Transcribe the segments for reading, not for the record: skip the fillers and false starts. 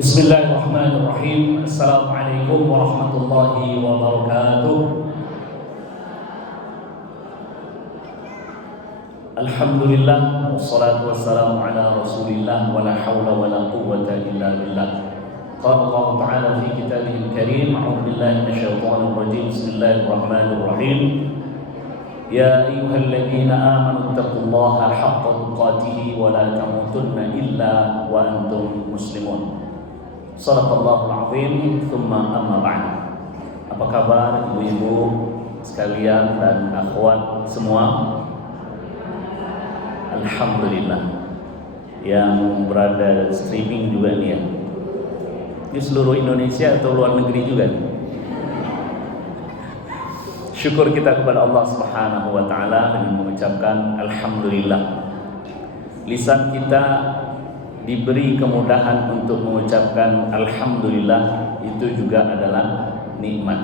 Bismillahirrahmanirrahim. Assalamualaikum warahmatullahi wabarakatuh. Alhamdulillah, wassalatu wassalamu ala rasulillah, wa la hawla wa la quwwata illa billah. Qala Allah ta'ala fi kitabihil karim, a'udzu billahi minasyaitonir rajim. Bismillahirrahmanirrahim. Ya ayyuhalladzina amanu taqullaha haqqa tuqatih wa la tamutunna illa wa antum muslimun. Shadaqallahul azim. Tsumma amma ba'd. Apa kabar ibu-ibu sekalian dan akhwat semua? Alhamdulillah. Yang berada streaming juga nih ya. Di seluruh Indonesia atau luar negeri juga nih? Syukur kita kepada Allah Subhanahu wa taala dengan mengucapkan alhamdulillah. Lisan kita diberi kemudahan untuk mengucapkan alhamdulillah, itu juga adalah nikmat.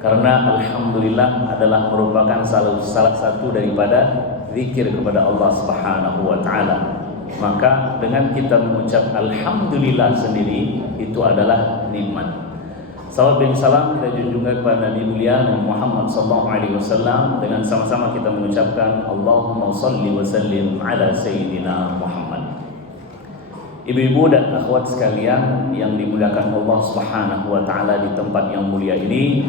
Karena alhamdulillah adalah merupakan salah satu daripada zikir kepada Allah Subhanahu wa taala. Maka dengan kita mengucap alhamdulillah sendiri, itu adalah nikmat. Salawat dan salam kita junjungkan kepada Nabi mulia Nabi Muhammad sallallahu alaihi wasallam, dengan sama-sama kita mengucapkan Allahumma shalli wa sallim ala sayyidina Muhammad. Ibu-ibu dan akhwat sekalian yang dimuliakan Allah Subhanahu wa taala di tempat yang mulia ini,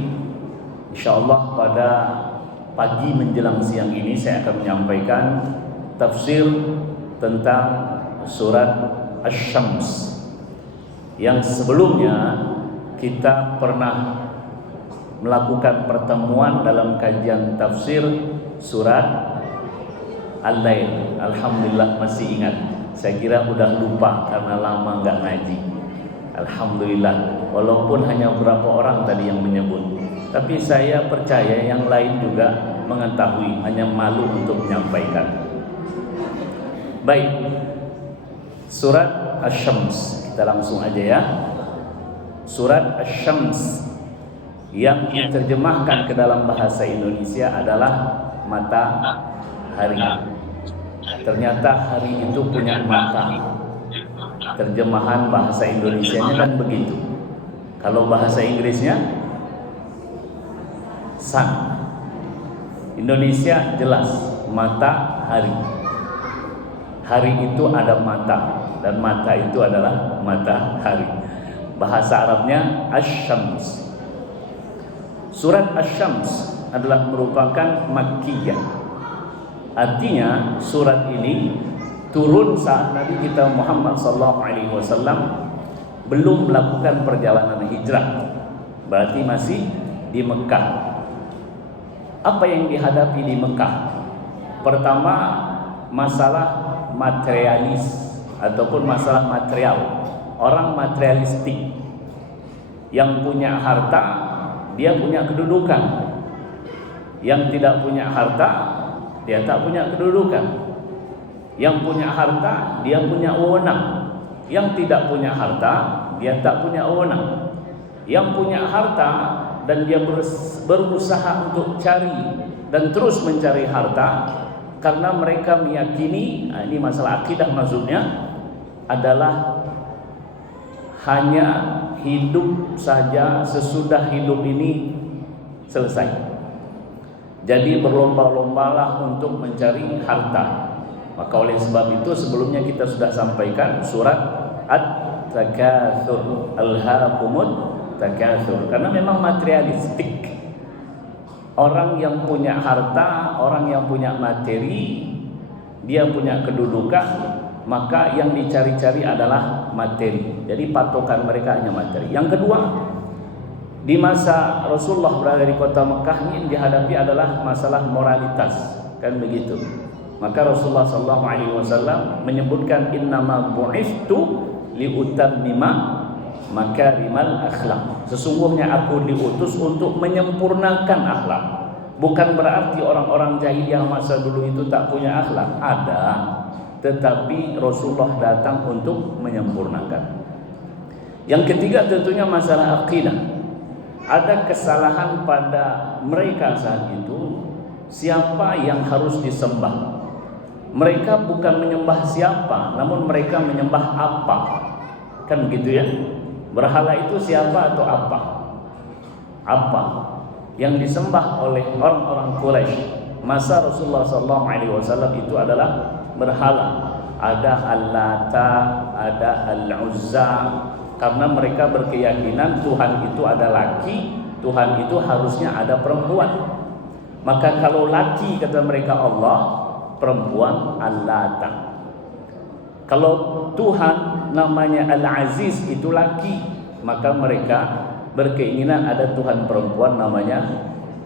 insyaallah pada pagi menjelang siang ini saya akan menyampaikan tafsir tentang surat Asy-Syams yang sebelumnya kita pernah melakukan pertemuan dalam kajian tafsir surat Al-Lail. Alhamdulillah masih ingat. Saya kira udah lupa karena lama nggak ngaji. Alhamdulillah, walaupun hanya beberapa orang tadi yang menyebut, tapi saya percaya yang lain juga mengetahui, hanya malu untuk menyampaikan. Baik, surat Asy-Syams, kita langsung aja ya. Surat Asy-Syams yang diterjemahkan ke dalam bahasa Indonesia adalah matahari. Ternyata hari itu punya mata. Terjemahan bahasa Indonesianya kan begitu. Kalau bahasa Inggrisnya sun. Indonesia jelas matahari. Hari itu ada mata, dan mata itu adalah matahari. Bahasa Arabnya Asy-Syams. Surat Asy-Syams adalah merupakan Makkiyah. Artinya surat ini turun saat Nabi kita Muhammad SAW belum melakukan perjalanan hijrah, berarti masih di Mekah. Apa yang dihadapi di Mekah? Pertama, masalah materialis ataupun masalah material. Orang materialistik yang punya harta, dia punya kedudukan. Yang tidak punya harta, dia tak punya kedudukan. Yang punya harta, dia punya wewenang. Yang tidak punya harta, dia tak punya wewenang. Yang punya harta dan dia berusaha untuk cari dan terus mencari harta, karena mereka meyakini, ini masalah akidah maksudnya, adalah hanya hidup saja, sesudah hidup ini selesai. Jadi berlomba-lombalah untuk mencari harta. Maka oleh sebab itu sebelumnya kita sudah sampaikan surat At-Takatsur, Alhaakumut Takatsur, karena memang materialistik. Orang yang punya harta, orang yang punya materi, dia punya kedudukan, maka yang dicari-cari adalah materi. Jadi patokan mereka hanya materi. Yang kedua, di masa Rasulullah berada di kota Mekah ini dihadapi adalah masalah moralitas, kan begitu. Maka Rasulullah SAW menyebutkan innama bu'ithtu liutammima makarimal akhlak. Sesungguhnya aku diutus untuk menyempurnakan akhlak. Bukan berarti orang-orang jahiliyah masa dulu itu tak punya akhlak, ada, tetapi Rasulullah datang untuk menyempurnakan. Yang ketiga tentunya masalah akidah. Ada kesalahan pada mereka saat itu, siapa yang harus disembah. Mereka bukan menyembah siapa, namun mereka menyembah apa. Kan begitu ya? Berhala itu siapa atau apa? Apa yang disembah oleh orang-orang Quraisy masa Rasulullah SAW itu adalah berhala. Ada Al-Lata, ada Al-Uzza, karena mereka berkeyakinan Tuhan itu ada laki, Tuhan itu harusnya ada perempuan. Maka kalau laki kata mereka Allah, perempuan Al-Lata. Kalau Tuhan namanya Al-Aziz itu laki, maka mereka berkeinginan ada Tuhan perempuan namanya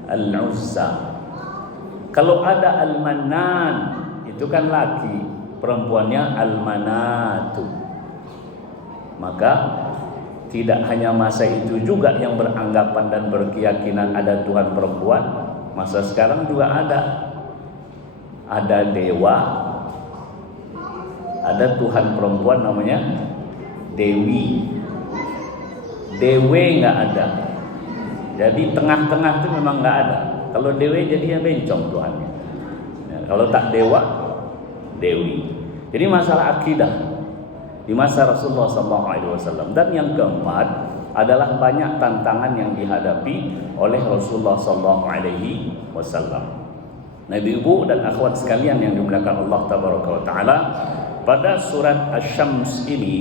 Al-Uzza. Kalau ada Al-Manan itu kan laki, perempuannya Al-Manatu. Maka tidak hanya masa itu juga yang beranggapan dan berkeyakinan ada Tuhan perempuan, masa sekarang juga ada dewa, ada Tuhan perempuan namanya Dewi. Dewe nggak ada. Jadi tengah-tengah itu memang nggak ada. Kalau dewe jadinya bencong Tuhannya. Ya, kalau tak dewa, dewi. Jadi masalah akidah di masa Rasulullah SAW. Dan yang keempat adalah banyak tantangan yang dihadapi oleh Rasulullah SAW. Nah, ibu dan akhwat sekalian yang dimuliakan Allah Tabaraka wa Taala, pada surat Asy-Syams ini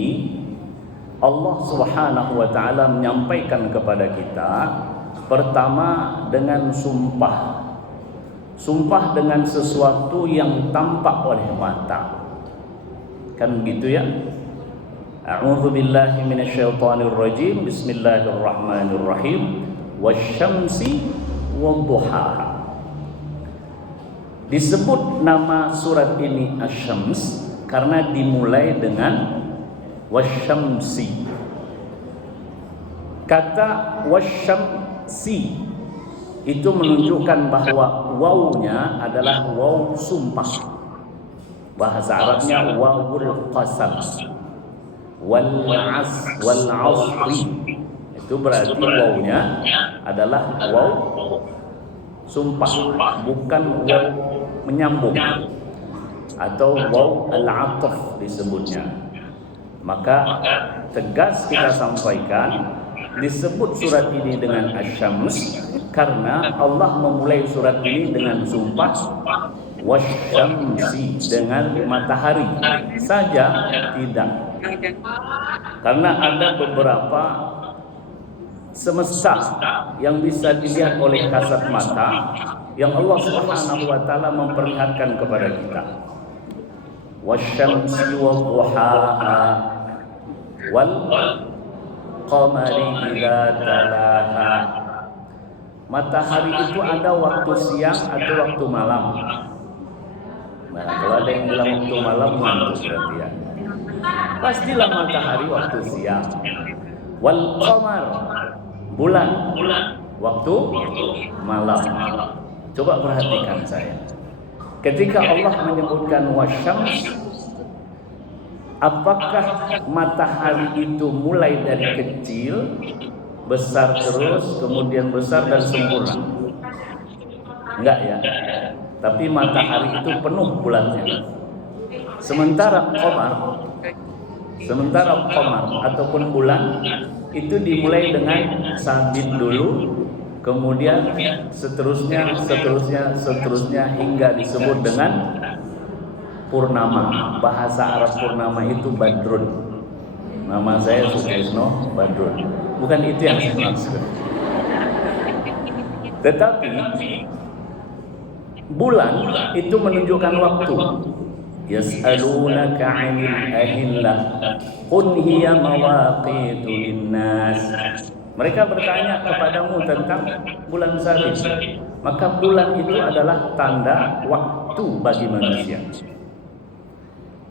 Allah Subhanahu wa Ta'ala menyampaikan kepada kita pertama dengan sumpah. Sumpah dengan sesuatu yang tampak oleh mata. Kan begitu ya? A'udzu billahi minasyaitonir rajim. Bismillahirrahmanirrahim. Wasyamsi wadduhaha. Disebut nama surat ini Asy-Syams karena dimulai dengan wasyamsi. Kata wasyamsi itu menunjukkan bahwa wawunya adalah waw sumpah. Bahasa Arabnya wawul qasam. Wal asri. Itu berarti wawunya adalah waw sumpah, bukan waw menyambung atau waw al-'athf disebutnya. Maka tegas kita sampaikan disebut surat ini dengan Asy-Syams karena Allah memulai surat ini dengan sumpah wasyamsi, dengan matahari saja tidak. Karena ada beberapa semesta yang bisa dilihat oleh kasat mata yang Allah Subhanahu wa Ta'ala memperlihatkan kepada kita. Wasyamsi wadduhaha wal qamari idza talaha. Matahari itu ada waktu siang atau waktu malam. Nah, kalau ada yang bilang waktu malam, ngantuk berarti ya. Pastilah matahari waktu siang. Wal qamar, bulan, waktu malam. Coba perhatikan saya. Ketika Allah menyebutkan wasyams, apakah matahari itu mulai dari kecil, besar terus, kemudian besar dan sempurna? Enggak ya. Tapi matahari itu penuh bulannya. Sementara qamar ataupun bulan itu dimulai dengan sabit dulu, kemudian seterusnya hingga disebut dengan purnama. Bahasa Arab purnama itu badrun. Nama saya Sutrisno Badrun. Bukan itu yang saya maksud. Tetapi bulan itu menunjukkan waktu. Yas'alunaka 'anil ahillah qul hiya mawaqitu linnas. Mereka bertanya kepadamu tentang bulan sabit. Maka bulan itu adalah tanda waktu bagi manusia.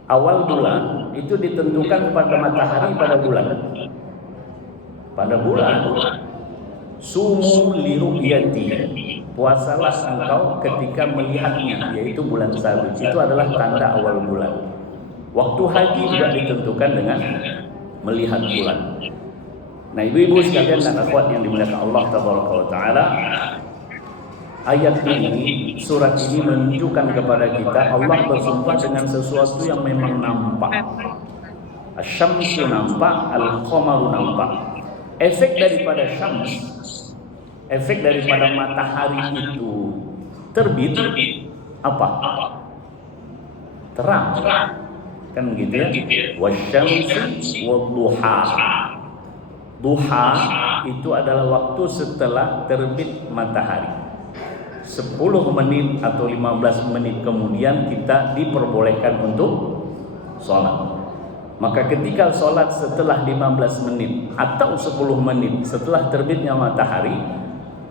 Awal bulan itu ditentukan pada matahari pada bulan. Pada bulan sumu liru'yati, puasalah engkau ketika melihatnya, yaitu bulan sabit. Itu adalah tanda awal bulan. Waktu haji juga ditentukan dengan melihat bulan. Nah, ibu-ibu sekalian dan akhwat yang dimuliakan Allah Tabaraka wa Ta'ala, ayat ini, surat ini menunjukkan kepada kita Allah bersumpah dengan sesuatu yang memang nampak. Asy-syamsu nampak, al-qamaru nampak. Efek daripada syams, efek daripada matahari itu terbit apa? Terang. Kan begitu ya? Wasyamsi wadduhaha. Duha itu adalah waktu setelah terbit matahari. 10 menit atau 15 menit kemudian kita diperbolehkan untuk sholat. Maka ketika sholat setelah 15 menit atau 10 menit setelah terbitnya matahari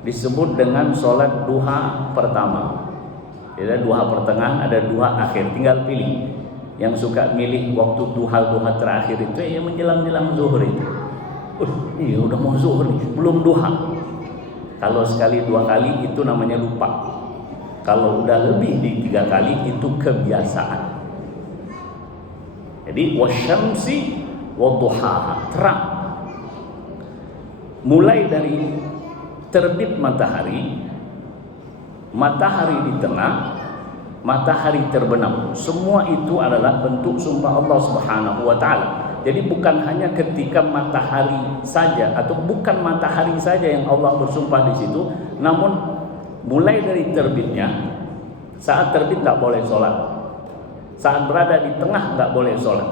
disebut dengan sholat duha pertama. Ada duha pertengahan, ada duha akhir. Tinggal pilih. Yang suka milih waktu duha terakhir itu ya menjelang-jelang zuhur itu. Iya udah mau zuhur nih, belum duha. Kalau sekali 2 kali itu namanya lupa. Kalau udah lebih di 3 kali itu kebiasaan. Jadi wasyamsi wadduhaha, terang. Mulai dari terbit matahari, matahari di tengah, matahari terbenam. Semua itu adalah bentuk sumpah Allah Subhanahu wa taala. Jadi bukan hanya ketika matahari saja atau bukan matahari saja yang Allah bersumpah di situ, namun mulai dari terbitnya, saat terbit tidak boleh sholat, saat berada di tengah tidak boleh sholat,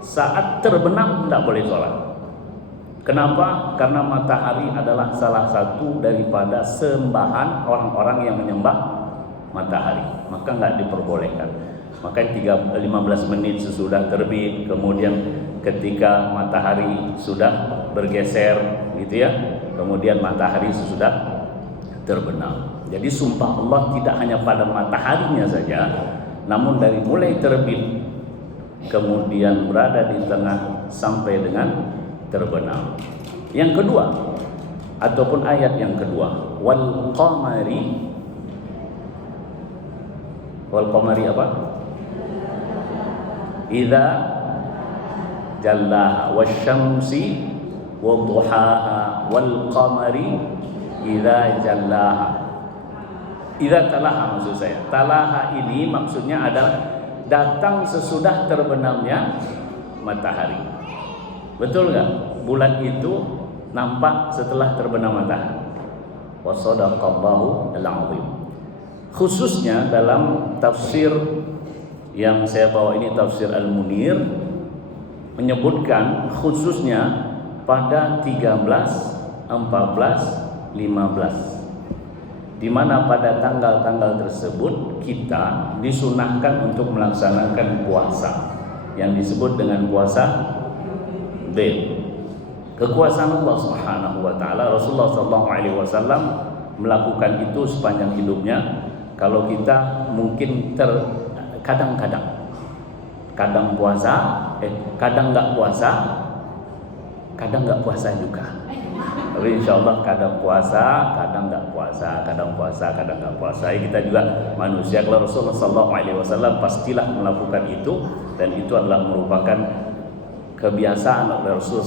saat terbenam tidak boleh sholat. Kenapa? Karena matahari adalah salah satu daripada sembahan orang-orang yang menyembah matahari, maka nggak diperbolehkan. Maka 15 menit sesudah terbit, kemudian ketika matahari sudah bergeser gitu ya, kemudian matahari sesudah terbenam. Jadi sumpah Allah tidak hanya pada mataharinya saja, namun dari mulai terbit kemudian berada di tengah sampai dengan terbenam. Yang kedua ataupun ayat yang kedua, wal qamari apa? Idza jallaha wasyamsi wadduhaha wal qamari idza jallaha. Idza talaha maksud saya. Talaha ini maksudnya adalah datang sesudah terbenamnya matahari. Betul enggak? Bulan itu nampak setelah terbenam matahari. Wa shadaqallahu al-azim. Khususnya dalam tafsir yang saya bawa ini, tafsir Al-Munir, menyebutkan khususnya pada 13, 14, 15, di mana pada tanggal-tanggal tersebut kita disunahkan untuk melaksanakan puasa yang disebut dengan puasa Dhil. Kekuasaan Allah Subhanahu wa taala, Rasulullah sallallahu alaihi wasallam melakukan itu sepanjang hidupnya. Kalau kita mungkin kadang puasa, kadang nggak puasa, kadang nggak puasa juga. Tapi insya Allah kadang puasa, kadang nggak puasa, kadang puasa, kadang nggak puasa. Kita juga manusia. Kalau Rasulullah SAW pastilah melakukan itu, dan itu adalah merupakan kebiasaan Rasulullah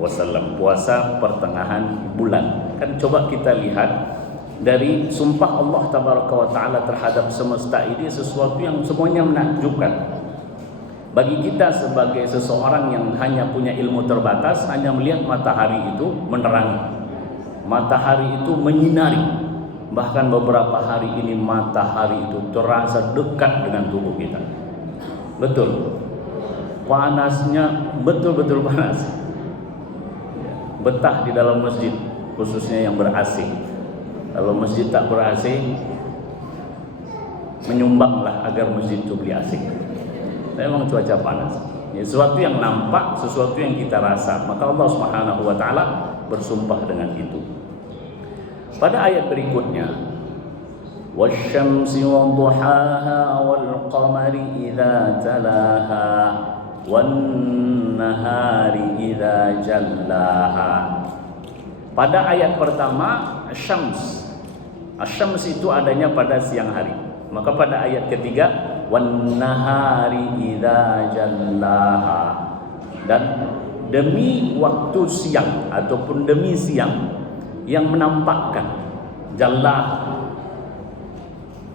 SAW. Puasa pertengahan bulan. Kan coba kita lihat dari sumpah Allah Tabaraka wa Ta'ala terhadap semesta ini sesuatu yang semuanya menakjubkan. Bagi kita sebagai seseorang yang hanya punya ilmu terbatas, hanya melihat matahari itu menerangi, matahari itu menyinari. Bahkan beberapa hari ini matahari itu terasa dekat dengan tubuh kita. Betul, panasnya betul-betul panas. Betah di dalam masjid, khususnya yang ber-AC. Kalau masjid tak ber-AC, menyumbanglah agar masjid itu beli AC. Memang cuaca panas. Ya, sesuatu yang nampak, sesuatu yang kita rasa. Maka Allah Subhanahu wa taala bersumpah dengan itu. Pada ayat berikutnya, wasyamsi wadduhaha wal qamari idza talaha wan nahari idza jallaha. Pada ayat pertama, Asy-Syams itu adanya pada siang hari. Maka pada ayat ketiga, wan nahari idza jallaha, dan demi waktu siang ataupun demi siang yang menampakkan. Jallah,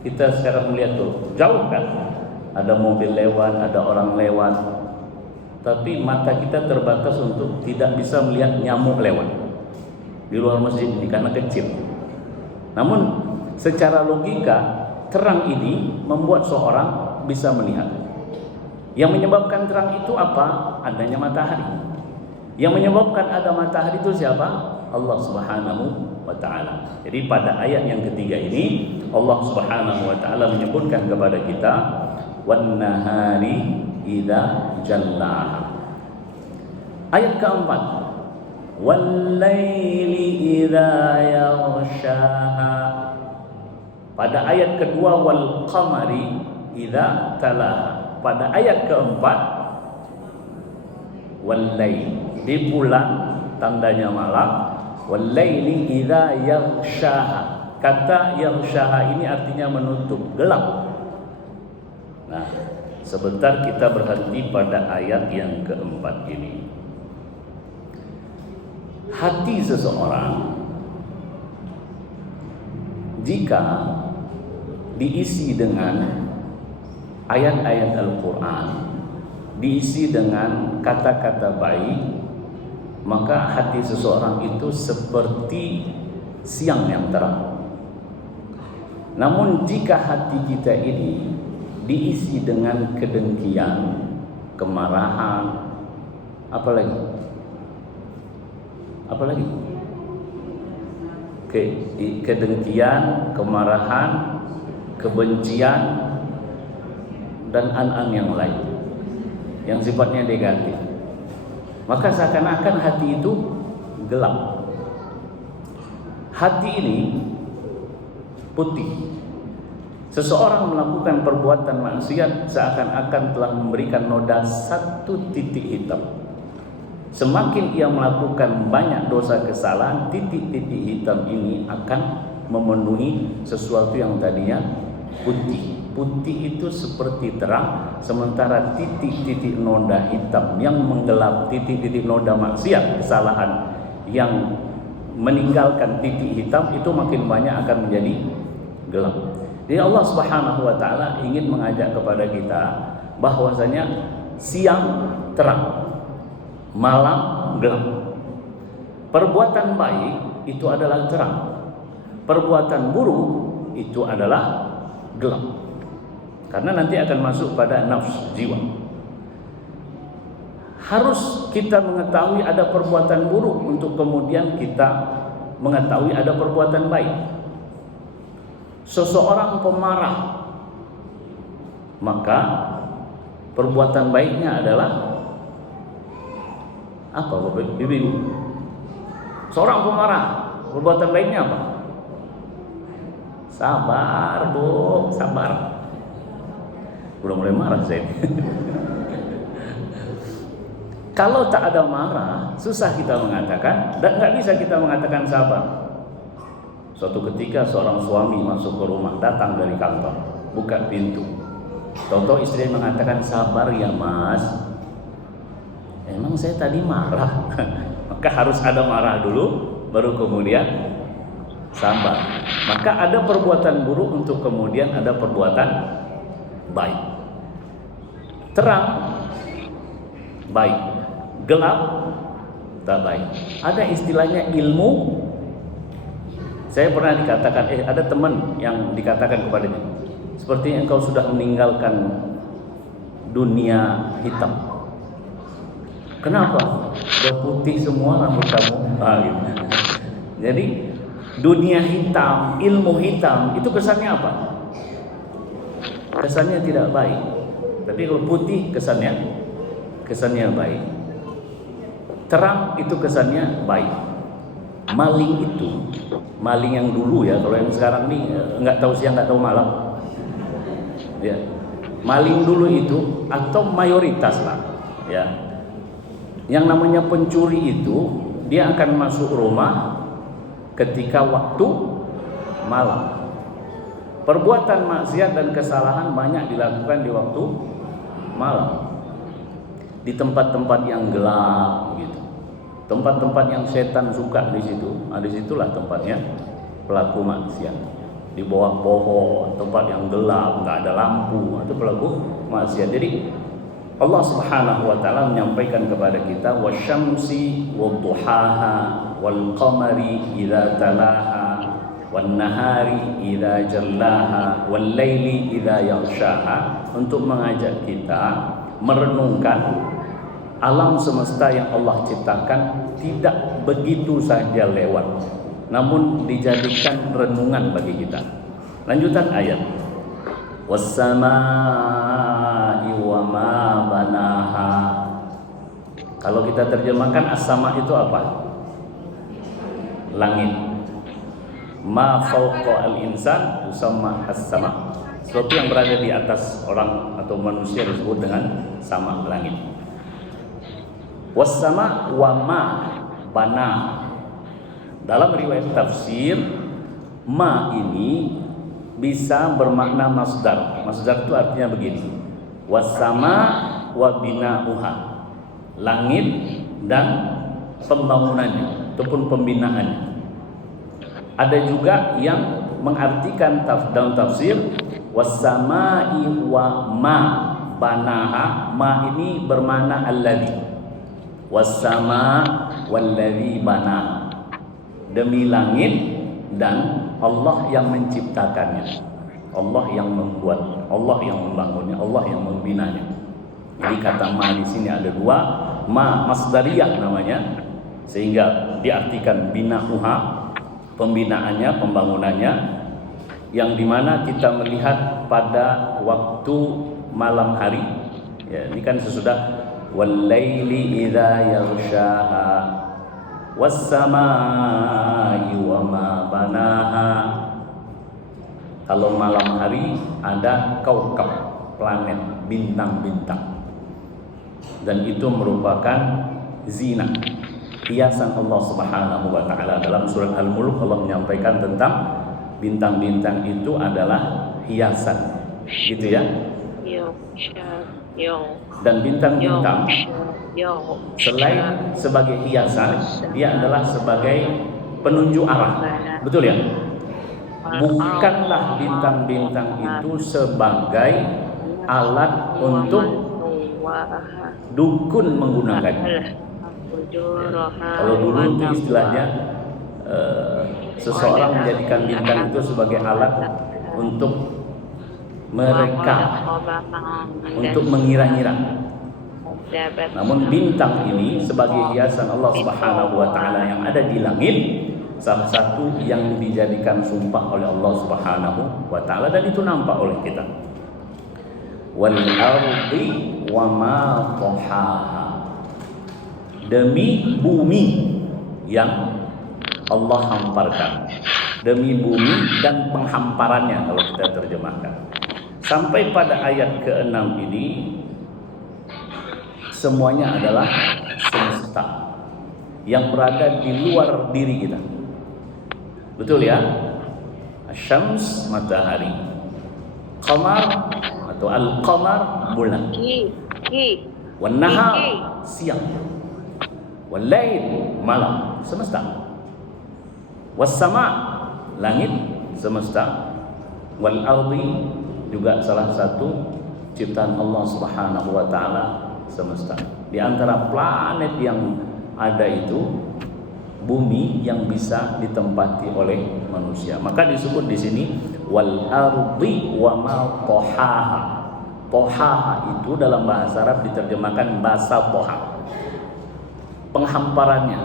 kita sekarang melihat tuh jauh kan, ada mobil lewat, ada orang lewat, tapi mata kita terbatas untuk tidak bisa melihat nyamuk lewat di luar masjid ini karena kecil. Namun secara logika terang ini membuat seorang bisa melihat. Yang menyebabkan terang itu apa? Adanya matahari. Yang menyebabkan ada matahari itu siapa? Allah Subhanahu wa ta'ala. Jadi pada ayat yang ketiga ini Allah Subhanahu wa ta'ala menyebutkan kepada kita wan nahari idza jallaha. Ayat keempat, wal laili idza yaghshaha. Pada ayat kedua wal qamari idza talaha. Pada ayat keempat wal lail, di bulan tandanya malam, wal laili idza yaghshaha. Kata yaghshaha ini artinya menutup, gelap. Nah, sebentar kita berhenti pada ayat yang keempat ini. Hati seseorang jika diisi dengan ayat-ayat Al-Quran, diisi dengan kata-kata baik, maka hati seseorang itu seperti siang yang terang. Namun jika hati kita ini diisi dengan kedengkian, kemarahan, apalagi kedengkian, kemarahan, kebencian, dan an-an yang lain yang sifatnya negatif, maka seakan-akan hati itu gelap. Hati ini putih. Seseorang melakukan perbuatan maksiat seakan-akan telah memberikan noda satu titik hitam. Semakin ia melakukan banyak dosa kesalahan, titik-titik hitam ini akan memenuhi sesuatu yang tadinya putih. Putih itu seperti terang, sementara titik-titik noda hitam yang menggelap, titik-titik noda maksiat, kesalahan yang meninggalkan titik hitam itu makin banyak akan menjadi gelap. Jadi Allah Subhanahu wa ta'ala ingin mengajak kepada kita bahwasanya siang terang, malam gelap. Perbuatan baik itu adalah terang, perbuatan buruk itu adalah gelap. Karena nanti akan masuk pada nafsu jiwa. Harus kita mengetahui ada perbuatan buruk untuk kemudian kita mengetahui ada perbuatan baik. Seseorang pemarah, maka perbuatan baiknya adalah apa, Bapak Ibu? Seorang pemarah, perbuatan baiknya apa? Sabar, Bu, sabar. Udah mulai marah saya. Kalau tak ada marah, susah kita mengatakan, dan nggak bisa kita mengatakan sabar. Suatu ketika seorang suami masuk ke rumah, datang dari kantor, buka pintu. Tahu-tahu istri mengatakan, sabar ya mas. Emang saya tadi marah. Maka harus ada marah dulu, baru kemudian sabar. Maka ada perbuatan buruk untuk kemudian ada perbuatan baik. Terang, baik. Gelap, tak baik. Ada istilahnya ilmu. Saya pernah dikatakan, ada teman yang dikatakan kepadanya, sepertinya engkau sudah meninggalkan dunia hitam. Kenapa? Sudah putih semua rambut kamu. Gitu. Jadi dunia hitam, ilmu hitam, itu kesannya apa? Kesannya tidak baik. Tapi kalau putih kesannya baik. Terang itu kesannya baik. Maling itu, maling yang dulu ya, kalau yang sekarang nih nggak tahu siang nggak tahu malam. Ya, maling dulu itu atau mayoritas lah, ya. Yang namanya pencuri itu dia akan masuk rumah ketika waktu malam. Perbuatan maksiat dan kesalahan banyak dilakukan di waktu malam, di tempat-tempat yang gelap gitu, tempat-tempat yang setan suka di situ. Nah, disitulah tempatnya pelaku maksiat. Di bawah pohon, tempat yang gelap, nggak ada lampu, itu pelaku maksiat. Jadi Allah Subhanahu wa taala menyampaikan kepada kita wasyamsi wadduhaha wal qamari idza talaha wan nahari idza jallaha wal laili idza yaghshaha, untuk mengajak kita merenungkan alam semesta yang Allah ciptakan tidak begitu saja lewat, namun dijadikan renungan bagi kita. Lanjutan ayat, was-samaa'i wa ma banaha. Kalau kita terjemahkan as-sama itu apa? Langit. Ma fawqa al-insan yusamma as-sama. Sesuatu yang berada di atas orang atau manusia disebut dengan sama, langit. Was-sama wa ma bana. Dalam riwayat tafsir, ma ini bisa bermakna masdar. Masdar itu artinya begini: was-sama wa bina'uha, langit dan pembangunannya ataupun pembinaannya. Ada juga yang mengartikan dalam tafsir was-sama'i wa ma banaha. Ma ini bermakna alladhi, was-sama' walladhi banaha, demi langit dan Allah yang menciptakannya, Allah yang membuat, Allah yang membangunnya, Allah yang membinanya. Jadi kata ma di sini ada dua, ma masdariyah namanya, sehingga diartikan bina'uha, pembinaannya, pembangunannya, yang dimana kita melihat pada waktu malam hari. Ya, ini kan sesudah wal-laili idza yaghshaha was-samaa'i wa ma banaha. Kalau malam hari ada kaukab, planet, bintang-bintang, dan itu merupakan zina, hiasan Allah Subhanahu wa taala. Dalam surat Al-Mulk Allah menyampaikan tentang bintang-bintang itu adalah hiasan, gitu ya. Dan bintang-bintang selain sebagai hiasan, dia adalah sebagai penunjuk arah. Betul ya? Bukanlah bintang-bintang itu sebagai alat untuk dukun menggunakannya. Kalau dulu itu istilahnya seseorang menjadikan bintang itu sebagai alat untuk mereka, untuk mengira-ngira. Namun bintang ini sebagai hiasan Allah Subhanahu wa taala yang ada di langit, salah satu yang dijadikan sumpah oleh Allah Subhanahu wa taala, dan itu nampak oleh kita. Wal ardi wa ma tahaha, demi bumi yang Allah hamparkan, demi bumi dan penghamparannya kalau kita terjemahkan. Sampai pada ayat ke-6 ini semuanya adalah semesta yang berada di luar diri kita. Betul ya? Asyams, matahari, qamar atau al-qamar, bulan, wan nahar, siang, wal lail, malam, semesta, was sama', langit, semesta, wal ardi, juga salah satu ciptaan Allah Subhanahu wa taala, semesta. Di antara planet yang ada itu bumi yang bisa ditempati oleh manusia. Maka disebut di sini wal ardi wa ma tahaha. Tahaha itu dalam bahasa Arab diterjemahkan basa toha, penghamparannya.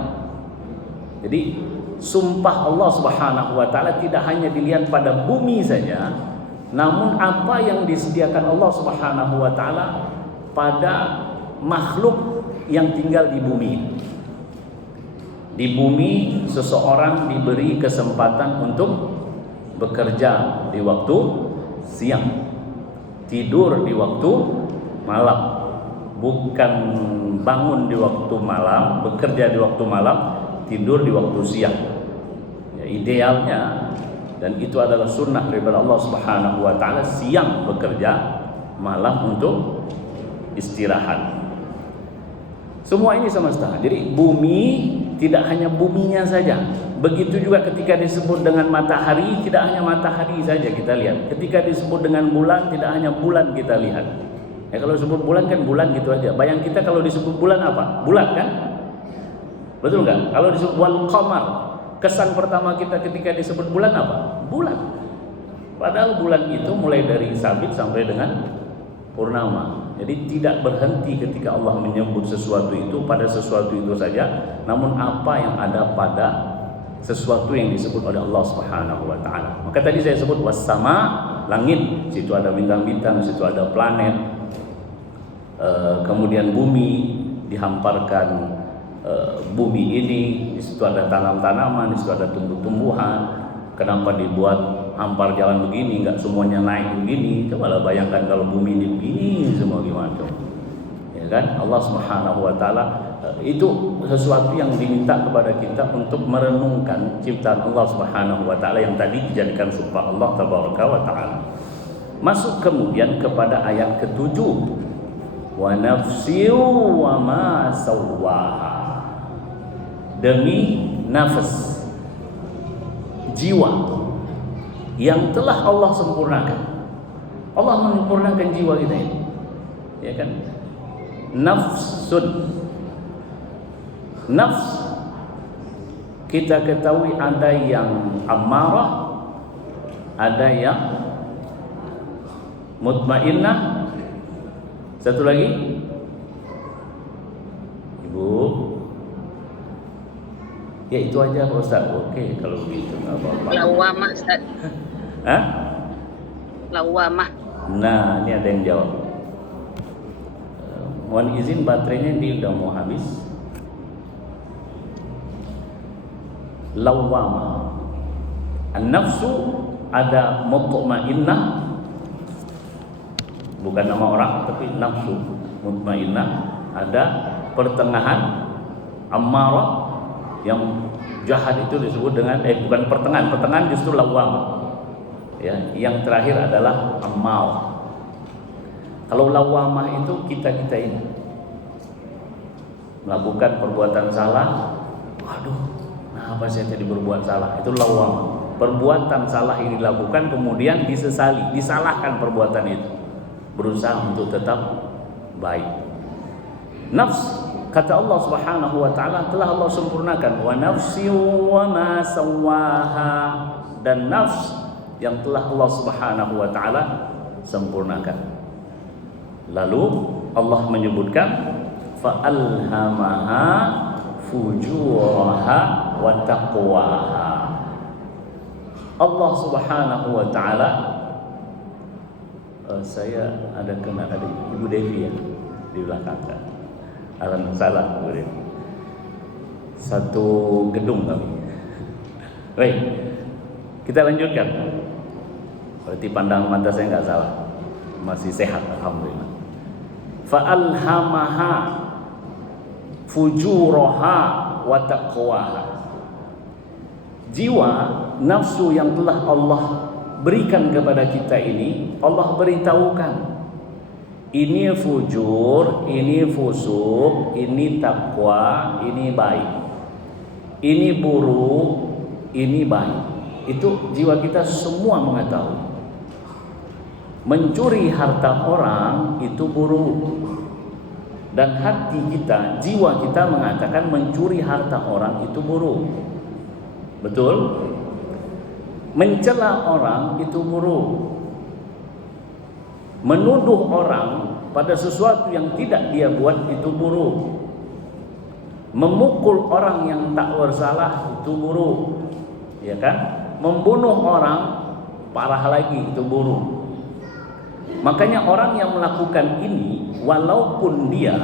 Jadi sumpah Allah Subhanahu wa taala tidak hanya dilihat pada bumi saja, namun apa yang disediakan Allah Subhanahu wa taala pada makhluk yang tinggal di bumi. Di bumi seseorang diberi kesempatan untuk bekerja di waktu siang, tidur di waktu malam, bukan bangun di waktu malam, bekerja di waktu malam, tidur di waktu siang. Ya, idealnya, dan itu adalah sunnah daripada Allah Subhanahu wa taala, siang bekerja, malam untuk istirahat. Semua ini semesta. Jadi bumi tidak hanya buminya saja. Begitu juga ketika disebut dengan matahari, tidak hanya matahari saja kita lihat. Ketika disebut dengan bulan, tidak hanya bulan kita lihat. Ya kalau disebut bulan kan bulan gitu aja. Bayang kita kalau disebut bulan apa? Bulat kan? Betul nggak? Kalau disebut wal qamar, kesan pertama kita ketika disebut bulan apa? Bulan. Padahal bulan itu mulai dari sabit sampai dengan purnama. Jadi tidak berhenti ketika Allah menyebut sesuatu itu pada sesuatu itu saja, namun apa yang ada pada sesuatu yang disebut oleh Allah Subhanahu wa taala. Maka tadi saya sebut was-sama, langit, situ ada bintang-bintang, situ ada planet. Kemudian bumi, dihamparkan bumi ini, di situ ada tanam-tanaman, di situ ada tumbuh-tumbuhan. Kenapa dibuat hampar jalan begini, nggak semuanya naik begini? Cobalah bayangkan kalau bumi ini begini semua gimana tuh? Ya kan? Allah Subhanahu wa taala itu sesuatu yang diminta kepada kita untuk merenungkan ciptaan Allah Subhanahu wa taala yang tadi dijadikan sumpah Allah tabaraka wa taala. Masuk kemudian kepada ayat ke-7. Wa nafsin wa ma sawwaha. Demi nafas, jiwa yang telah Allah sempurnakan. Allah menyempurnakan jiwa kita ini, ya kan? Nafsun, nafs kita ketahui ada yang amarah, ada yang mutmainnah. Satu lagi, Ibu. Ya itu aja Pak Ustaz. Oke kalau begitu nggak apa-apa. Lawamah Ustaz. Hah? Lawamah. Nah ini ada yang jawab. Mohon izin baterainya ini udah mau habis. Lawamah. An-nafsu ada mutmainnah, bukan nama orang tapi nafsu mutmainnah. Ada pertengahan ammarah, yang jahat itu disebut dengan bukan pertengahan justru lawamah. Ya, yang terakhir adalah amal. Kalau lawamah itu kita ini melakukan perbuatan salah. Waduh, kenapa saya tadi berbuat salah? Itu lawamah. Perbuatan salah ini dilakukan kemudian disesali, disalahkan perbuatan itu. Berusaha untuk tetap baik. Nafs, kata Allah Subhanahu wa taala, telah Allah sempurnakan. Wa nafsi wa ma sawwaha, dan nafs yang telah Allah Subhanahu wa taala sempurnakan. Lalu Allah menyebutkan fa alhamaha fujuraha wa taqwaha. Allah Subhanahu wa taala, saya ada kenal ada Ibu Devi ya di belakang kan. Salah, satu gedung kami. Baik, kita lanjutkan. Berarti pandangan mata saya nggak salah, masih sehat, alhamdulillah. Fa'alhamaha fujuraha wa taqwaha. Jiwa, nafsu yang telah Allah berikan kepada kita ini, Allah beritahukan. Ini fujur, ini fusuk, ini takwa, ini baik. Ini buruk, ini baik. Itu jiwa kita semua mengetahui. Mencuri harta orang itu buruk. Dan hati kita, jiwa kita mengatakan mencuri harta orang itu buruk. Betul? Mencela orang itu buruk. Menuduh orang pada sesuatu yang tidak dia buat itu buruk. Memukul orang yang tak bersalah itu buruk. Ya kan? Membunuh orang parah lagi itu buruk. Makanya orang yang melakukan ini, walaupun dia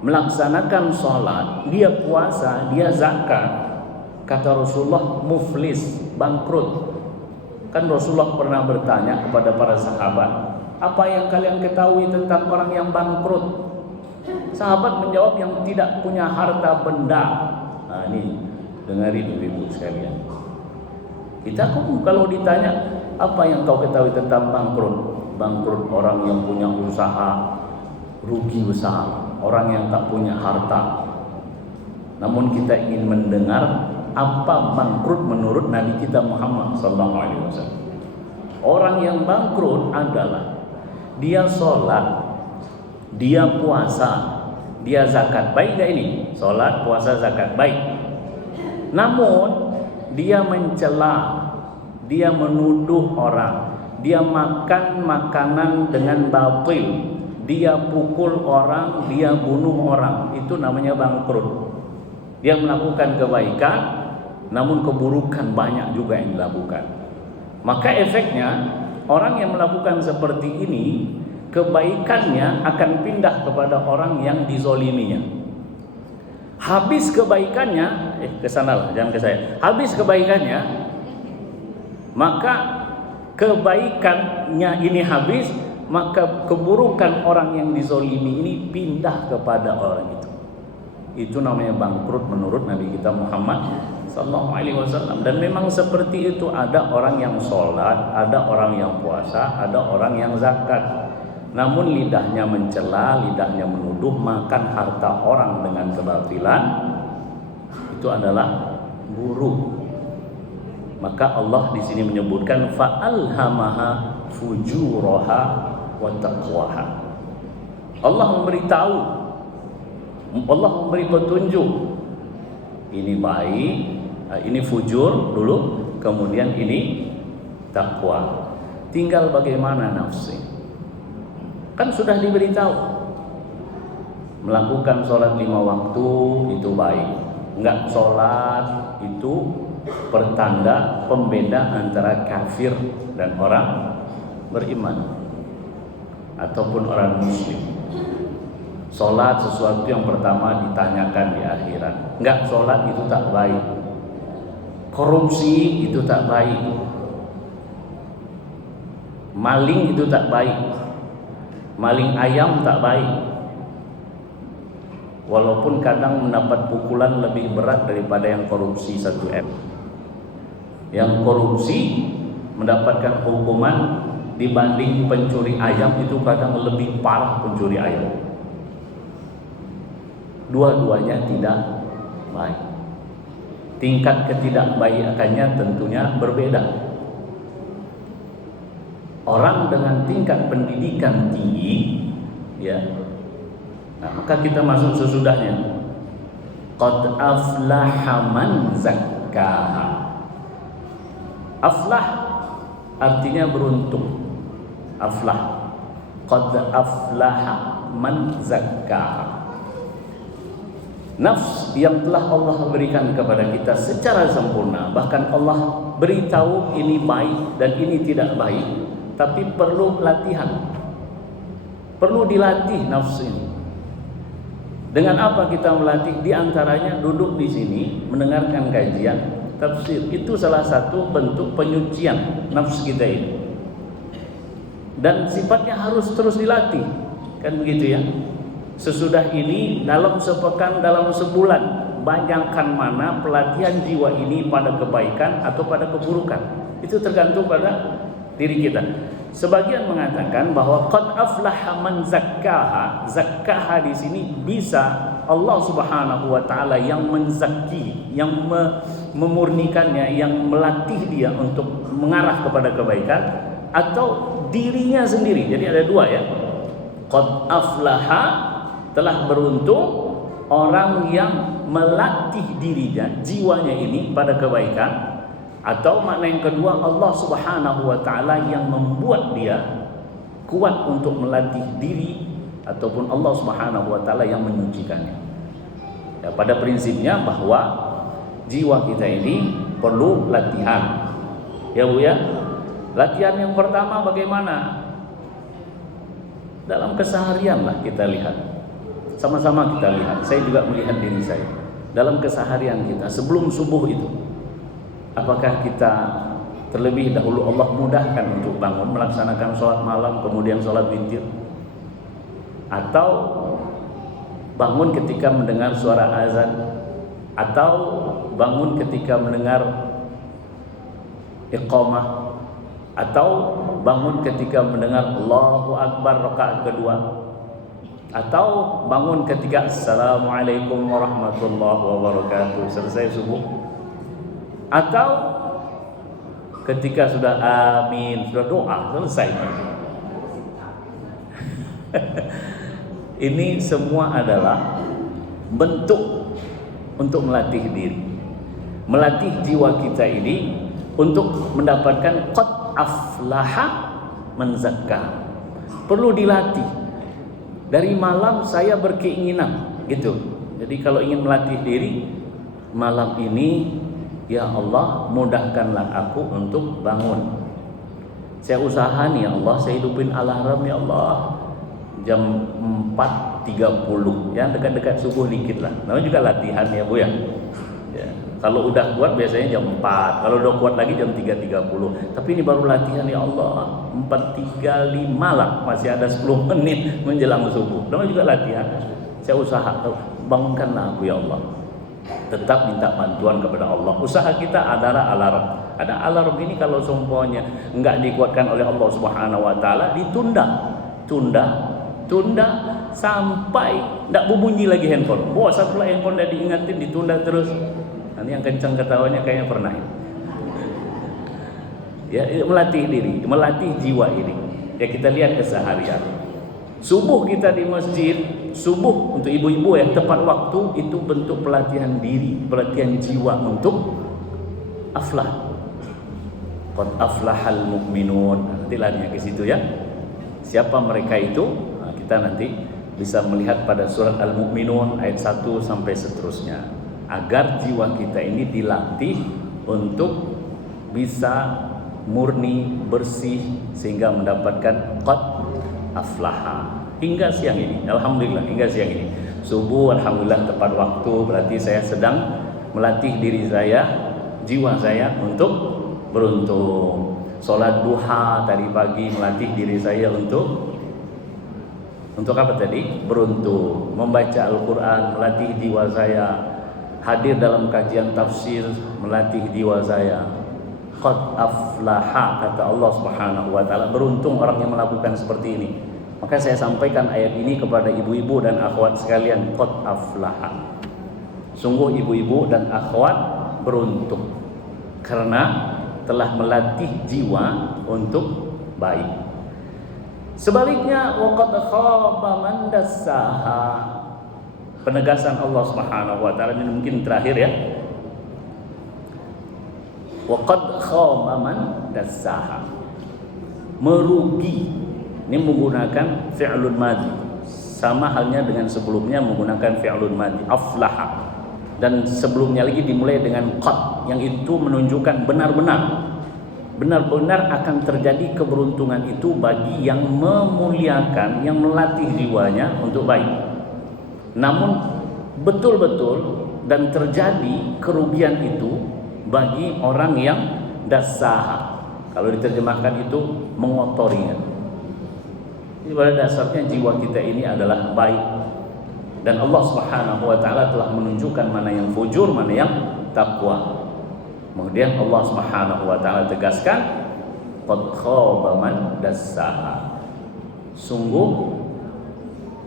melaksanakan sholat, dia puasa, dia zakat, kata Rasulullah muflis, bangkrut. Kan Rasulullah pernah bertanya kepada para sahabat, apa yang kalian ketahui tentang orang yang bangkrut? Sahabat menjawab, yang tidak punya harta benda. Nah ini, dengarin ibu sekalian. Kita kalau ditanya, apa yang kau ketahui tentang bangkrut? Bangkrut orang yang punya usaha rugi besar, orang yang tak punya harta. Namun kita ingin mendengar apa bangkrut menurut Nabi kita Muhammad SAW. Orang yang bangkrut adalah dia sholat dia puasa, dia zakat, baik gak ini? Sholat, puasa, zakat, baik. Namun dia mencela, dia menuduh orang, dia makan makanan dengan batil, dia pukul orang, dia bunuh orang, itu namanya bangkrut. Dia melakukan kebaikan, namun keburukan banyak juga yang dilakukan. Maka efeknya orang yang melakukan seperti ini, kebaikannya akan pindah kepada orang yang dizoliminya. Habis kebaikannya, kesanalah, jangan ke saya. Habis kebaikannya, maka kebaikannya ini habis, maka keburukan orang yang dizolimi ini pindah kepada orang itu. Itu namanya bangkrut menurut Nabi kita Muhammad sallallahu alaihi wasallam. Dan memang seperti itu, ada orang yang sholat, ada orang yang puasa, ada orang yang zakat. Namun lidahnya mencela, lidahnya menuduh, makan harta orang dengan kebatilan, itu adalah buruk. Maka Allah di sini menyebutkan fa'alhamaha fujuraha wa taqwaha. Allah memberitahu, Allah memberi petunjuk. Ini baik, ini fujur dulu, kemudian ini takwa. Tinggal bagaimana nafsi. Kan sudah diberitahu, melakukan sholat 5 waktu itu baik, enggak sholat itu pertanda pembeda antara kafir dan orang beriman ataupun orang muslim. Sholat sesuatu yang pertama ditanyakan di akhirat. Enggak sholat itu tak baik, korupsi itu tak baik, maling itu tak baik, maling ayam tak baik. Walaupun kadang mendapat pukulan lebih berat daripada yang korupsi 1M. Yang korupsi mendapatkan hukuman dibanding pencuri ayam itu kadang lebih parah pencuri ayam. Dua-duanya tidak baik. Tingkat ketidakbaikannya tentunya berbeda. Orang dengan tingkat pendidikan tinggi, ya, nah, maka kita masuk sesudahnya. Qad aflaha man zakkaha. Aflah artinya beruntung. Aflah. Qad aflaha man zakkaha. Nafs yang telah Allah berikan kepada kita secara sempurna, bahkan Allah beritahu ini baik dan ini tidak baik, tapi perlu latihan. Perlu dilatih nafsu ini. Dengan apa kita melatih? Di antaranya duduk di sini mendengarkan kajian tafsir. Itu salah satu bentuk penyucian nafsu kita ini. Dan sifatnya harus terus dilatih. Kan begitu ya? Sesudah ini dalam sepekan, dalam sebulan, banyakkan mana pelatihan jiwa ini pada kebaikan atau pada keburukan. Itu tergantung pada diri kita. Sebagian mengatakan bahwa qad aflaha man zakkaha. Zakkaha di sini bisa Allah Subhanahu wa taala yang menzaki, yang memurnikannya, yang melatih dia untuk mengarah kepada kebaikan, atau dirinya sendiri. Jadi ada dua ya. Qad aflaha, telah beruntung orang yang melatih dirinya, jiwanya ini pada kebaikan. Atau makna yang kedua, Allah Subhanahu wa taala yang membuat dia kuat untuk melatih diri, ataupun Allah Subhanahu wa taala yang menyucikannya. Ya, pada prinsipnya bahwa jiwa kita ini perlu latihan. Ya Bu ya. Latihan yang pertama bagaimana? Dalam keseharian lah kita lihat. Sama-sama kita lihat. Saya juga melihat diri saya. Dalam keseharian kita sebelum subuh itu, apakah kita terlebih dahulu Allah mudahkan untuk bangun melaksanakan sholat malam, kemudian sholat witir? Atau bangun ketika mendengar suara azan? Atau bangun ketika mendengar iqamah? Atau bangun ketika mendengar Allahu Akbar rakaat kedua? Atau bangun ketika Assalamualaikum warahmatullahi wabarakatuh selesai subuh? Atau ketika sudah amin, sudah doa selesai? Ini semua adalah bentuk untuk melatih diri, melatih jiwa kita ini untuk mendapatkan qad aflaha man zakka. Perlu dilatih. Dari malam saya berkeinginan gitu. Jadi kalau ingin melatih diri, malam ini ya Allah mudahkanlah aku untuk bangun. Saya usaha nih ya Allah, saya hidupin alarm ya Allah jam 4.30 ya, dekat-dekat subuh dikit lah. Namanya juga latihan ya Bu ya. Kalau udah kuat biasanya jam 4, kalau udah kuat lagi jam 3.30. Tapi ini baru latihan ya Allah 4.35 lah, masih ada 10 menit menjelang subuh. Namanya juga latihan. Saya usaha, bangunkanlah aku ya Allah. Tetap minta bantuan kepada Allah. Usaha kita adalah alarm. Ada alarm ini kalau seumpamanya enggak dikuatkan oleh Allah Subhanahu wa taala, tunda sampai enggak berbunyi lagi handphone. Bosan pula handphone dah diingatin, ditunda terus. Nanti yang kencang ketawanya kayaknya pernah. Ya, melatih diri, melatih jiwa ini. Ya kita lihat keseharian. Subuh kita di masjid, subuh untuk ibu-ibu ya, tepat waktu itu bentuk pelatihan diri, pelatihan jiwa untuk aflah. Qad aflahal mu'minun. Nanti larinya ke situ ya. Siapa mereka itu? Nah, kita nanti bisa melihat pada surat Al-Mu'minun ayat 1 sampai seterusnya. Agar jiwa kita ini dilatih untuk bisa murni, bersih sehingga mendapatkan qad aflaha. Hingga siang ini, alhamdulillah hingga siang ini subuh alhamdulillah tepat waktu, berarti saya sedang melatih diri saya, jiwa saya untuk beruntung. Salat duha tadi pagi melatih diri saya untuk apa tadi? Beruntung. Membaca Al-Quran melatih jiwa saya. Hadir dalam kajian tafsir melatih jiwa saya. Qad aflaha, kata Allah Subhanahu wa taala, beruntung orang yang melakukan seperti ini. Maka saya sampaikan ayat ini kepada ibu-ibu dan akhwat sekalian, qad aflaha. Sungguh ibu-ibu dan akhwat beruntung karena telah melatih jiwa untuk baik. Sebaliknya, waqad khaba man dassaha. Penegasan Allah Subhanahu wa taala ini mungkin terakhir ya. Waqad khaba man dassaha. Merugi. Ini menggunakan fi'lun madhi. Sama halnya dengan sebelumnya menggunakan fi'lun madhi, aflaha. Dan sebelumnya lagi dimulai dengan qad, yang itu menunjukkan benar-benar akan terjadi keberuntungan itu bagi yang memuliakan, yang melatih jiwanya untuk baik. Namun betul-betul dan terjadi kerugian itu bagi orang yang dassaha. Kalau diterjemahkan itu mengotorinya. Jadi pada dasarnya jiwa kita ini adalah baik. Dan Allah Subhanahu wa taala telah menunjukkan mana yang fujur, mana yang takwa. Kemudian Allah Subhanahu wa taala tegaskan, qad khaba man dassaha. Sungguh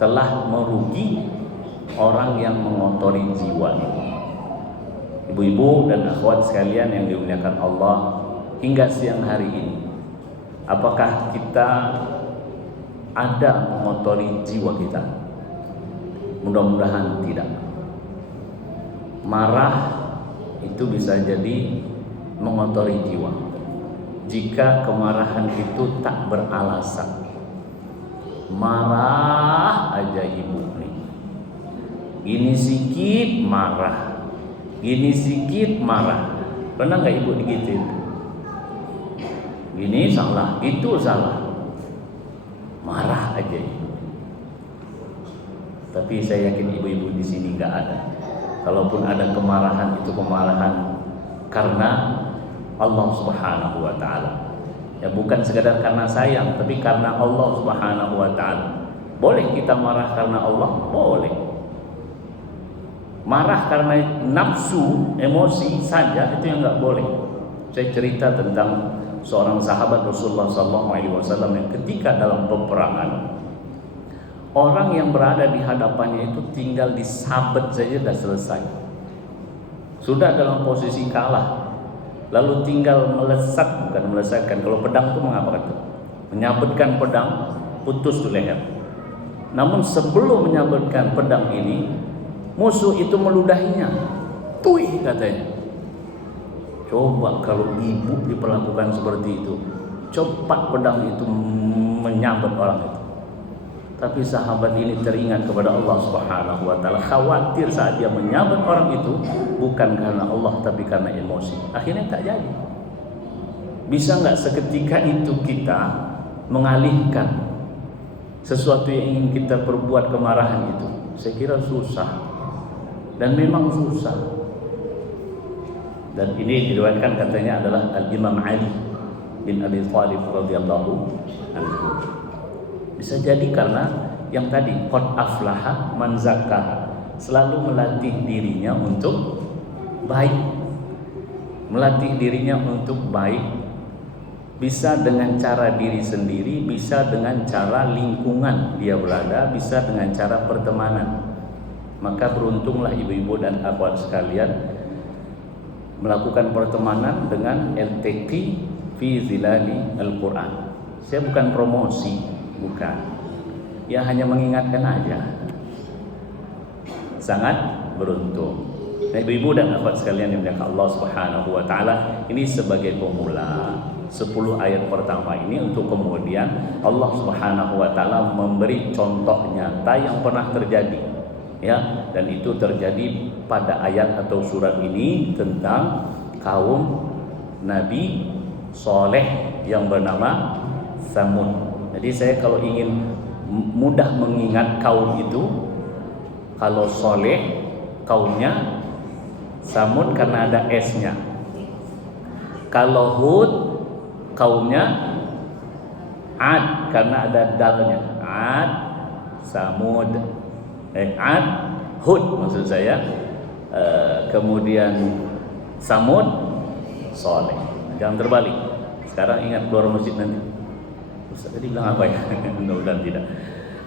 telah merugi orang yang mengotori jiwa ini. Ibu-ibu dan akhwat sekalian yang dimuliakan Allah, hingga siang hari ini, apakah kita ada mengotori jiwa kita? Mudah-mudahan tidak. Marah itu bisa jadi mengotori jiwa jika kemarahan itu tak beralasan. Marah aja ibu nih, ini sikit marah, ini sikit marah. Pernah nggak ibu digituin? Ini salah, itu salah, marah aja. Tapi saya yakin ibu-ibu di sini nggak ada. Kalaupun ada kemarahan, itu kemarahan karena Allah Subhanahu wa taala. Ya, bukan sekadar karena sayang, tapi karena Allah Subhanahu wa taala. Boleh kita marah karena Allah? Boleh. Marah karena nafsu, emosi saja itu yang enggak boleh. Saya cerita tentang seorang sahabat Rasulullah SAW yang ketika dalam peperangan, orang yang berada di hadapannya itu tinggal disabet saja sudah selesai. Sudah dalam posisi kalah. Lalu tinggal melesat, bukan melesatkan. Kalau pedang itu mengapa itu? Menyabetkan pedang, putus tuh leher. Namun sebelum menyabetkan pedang ini, musuh itu meludahinya. Tuih katanya. Coba kalau ibu diperlakukan seperti itu, cepat pedang itu menyabet orang itu. Tapi sahabat ini teringat kepada Allah Subhanahu wa taala, khawatir saat dia menyabet orang itu bukan karena Allah tapi karena emosi. Akhirnya tak jadi. Bisa enggak seketika itu kita mengalihkan sesuatu yang ingin kita perbuat, kemarahan itu? Saya kira susah. Dan memang susah. Dan ini diriwayatkan katanya adalah Al-Imam Ali bin Abi Thalib radhiyallahu anhu. Bisa jadi karena yang tadi, qad aflaha man zakkaha, selalu melatih dirinya untuk baik. Melatih dirinya untuk baik bisa dengan cara diri sendiri, bisa dengan cara lingkungan dia berada, bisa dengan cara pertemanan. Maka beruntunglah ibu-ibu dan akhwat sekalian melakukan pertemanan dengan LTQ fi zilali Al-Quran. Saya bukan promosi, bukan. Ya hanya mengingatkan aja. Sangat beruntung. Nah, ibu-ibu dan akhwat sekalian yang dimuliakan Allah Subhanahu wa taala, ini sebagai pemula 10 ayat pertama ini untuk kemudian Allah Subhanahu wa taala memberi contoh nyata yang pernah terjadi. Ya, dan itu terjadi pada ayat atau surat ini tentang kaum Nabi Saleh yang bernama Tsamud. Jadi saya kalau ingin mudah mengingat kaum itu, kalau Saleh kaumnya, Tsamud karena ada S-nya. Kalau Hud kaumnya, Ad karena ada dalnya. Ad, Tsamud. Ad, Hud maksud saya, kemudian Tsamud, Saleh. Jangan terbalik. Sekarang ingat keluar masjid nanti. Ustaz tadi bilang apa ya? Mudah-mudahan tidak.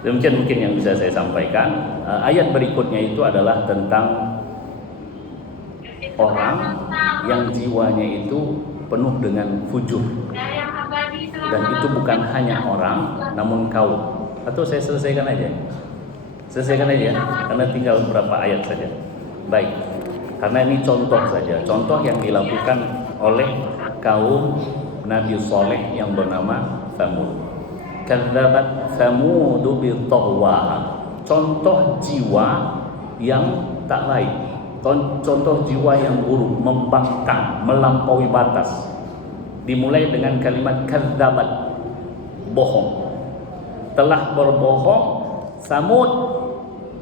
Demikian mungkin yang bisa saya sampaikan. Ayat berikutnya itu adalah tentang orang yang jiwanya itu penuh dengan fujur. Dan itu bukan hanya orang, namun kaum. Atau saya selesaikan aja. Selesaikan aja, karena tinggal beberapa ayat saja. Baik, karena ini contoh saja, contoh yang dilakukan oleh kaum Nabi Saleh yang bernama Tsamud. Kadzabat Tsamudu bi-taghwaha. Contoh jiwa yang tak baik, contoh jiwa yang buruk, membangkang, melampaui batas. Dimulai dengan kalimat kadzabat, bohong. Telah berbohong Tsamud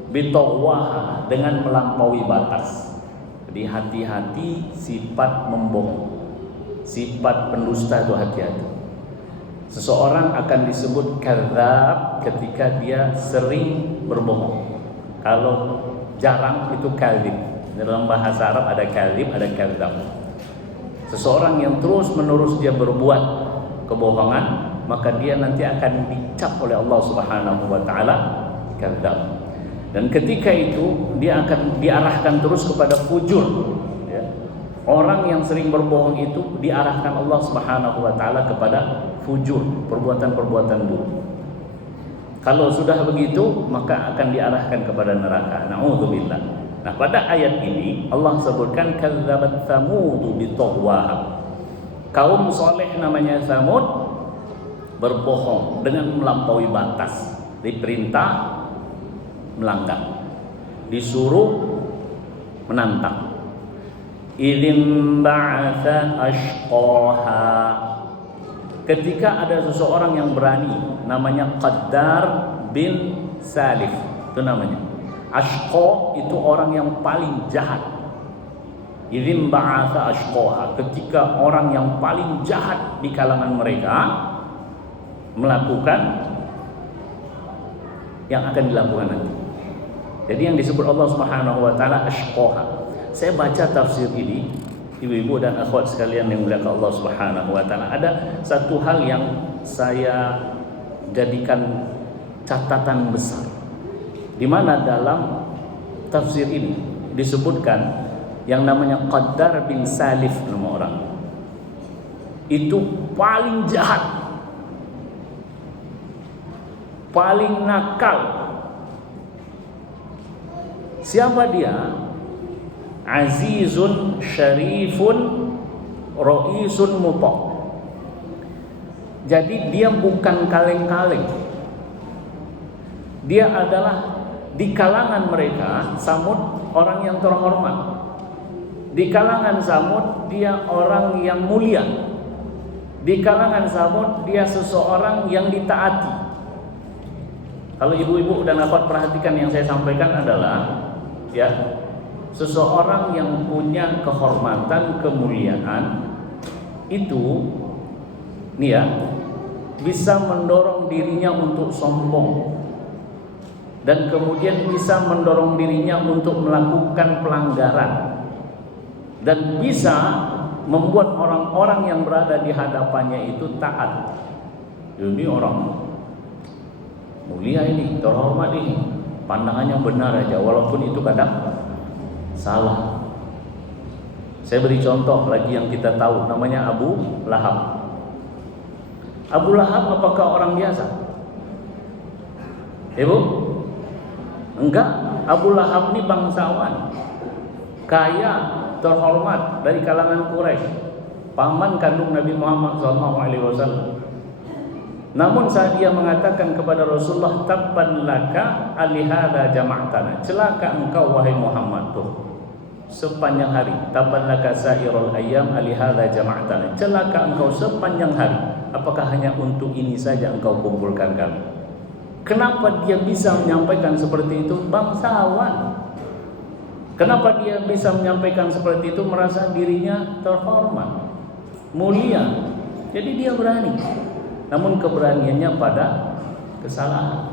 bitaghwaha, dengan melampaui batas. Jadi hati-hati sifat membohong, sifat pendusta itu hati-hati. Seseorang akan disebut kadzab ketika dia sering berbohong. Kalau jarang itu kadzib. Dalam bahasa Arab ada kadzib, ada kadzab. Seseorang yang terus-menerus dia berbuat kebohongan, maka dia nanti akan dicap oleh Allah Subhanahu wa taala kadzab. Dan ketika itu dia akan diarahkan terus kepada fujur. Ya. Orang yang sering berbohong itu diarahkan Allah Subhanahu wa taala kepada fujur, perbuatan-perbuatan buruk. Kalau sudah begitu, maka akan diarahkan kepada neraka. Na'udzubillah. Nah, pada ayat ini Allah sebutkan kadzabat Tsamud bitaghwaha. Kaum Saleh namanya Tsamud berbohong dengan melampaui batas. Diperintah melanggar, disuruh menantang. Idzin ba'atsa ashqaha. Ketika ada seseorang yang berani, namanya Qaddar bin Salif, itu namanya. Ashqa itu orang yang paling jahat. Idzin ba'atsa ashqaha, ketika orang yang paling jahat di kalangan mereka melakukan yang akan dilakukan nanti. Jadi yang disebut Allah Subhanahu wa taala ashqaha. Saya baca tafsir ini, ibu-ibu dan akhwat sekalian yang dimuliakan Allah Subhanahu wa taala, ada satu hal yang saya jadikan catatan besar. Di mana dalam tafsir ini disebutkan yang namanya Qaddar bin Salif, nama orang. Itu paling jahat, paling nakal, Siapa dia? Azizun syarifun ra'isun muta'. Jadi dia bukan kaleng-kaleng. Dia adalah di kalangan mereka Samud orang yang terhormat. Di kalangan Samud dia orang yang mulia. Di kalangan Samud dia seseorang yang ditaati. Kalau ibu-ibu dan bapak perhatikan yang saya sampaikan adalah ya, seseorang yang punya kehormatan, kemuliaan itu nih ya, bisa mendorong dirinya untuk sombong dan kemudian bisa mendorong dirinya untuk melakukan pelanggaran dan bisa membuat orang-orang yang berada di hadapannya itu taat. Ini orang mulia ini, terhormat ini, pandangannya benar aja walaupun itu kadang salah. Saya beri contoh lagi yang kita tahu, namanya Abu Lahab. Abu Lahab apakah orang biasa? Ibu? Enggak. Abu Lahab ini bangsawan, kaya, terhormat dari kalangan Quraisy, paman kandung Nabi Muhammad SAW. Namun saat dia mengatakan kepada Rasulullah, tabban laka alihada jama'tana, celaka engkau wahai Muhammad, tuh sepanjang hari, tabban laka sairul ayyam alihada jama'tana, celaka engkau sepanjang hari, apakah hanya untuk ini saja engkau kumpulkan kami? Kenapa dia bisa menyampaikan seperti itu? Bangsawan. Kenapa dia bisa menyampaikan seperti itu? Merasa dirinya terhormat, mulia, jadi dia berani. Namun keberaniannya pada kesalahan.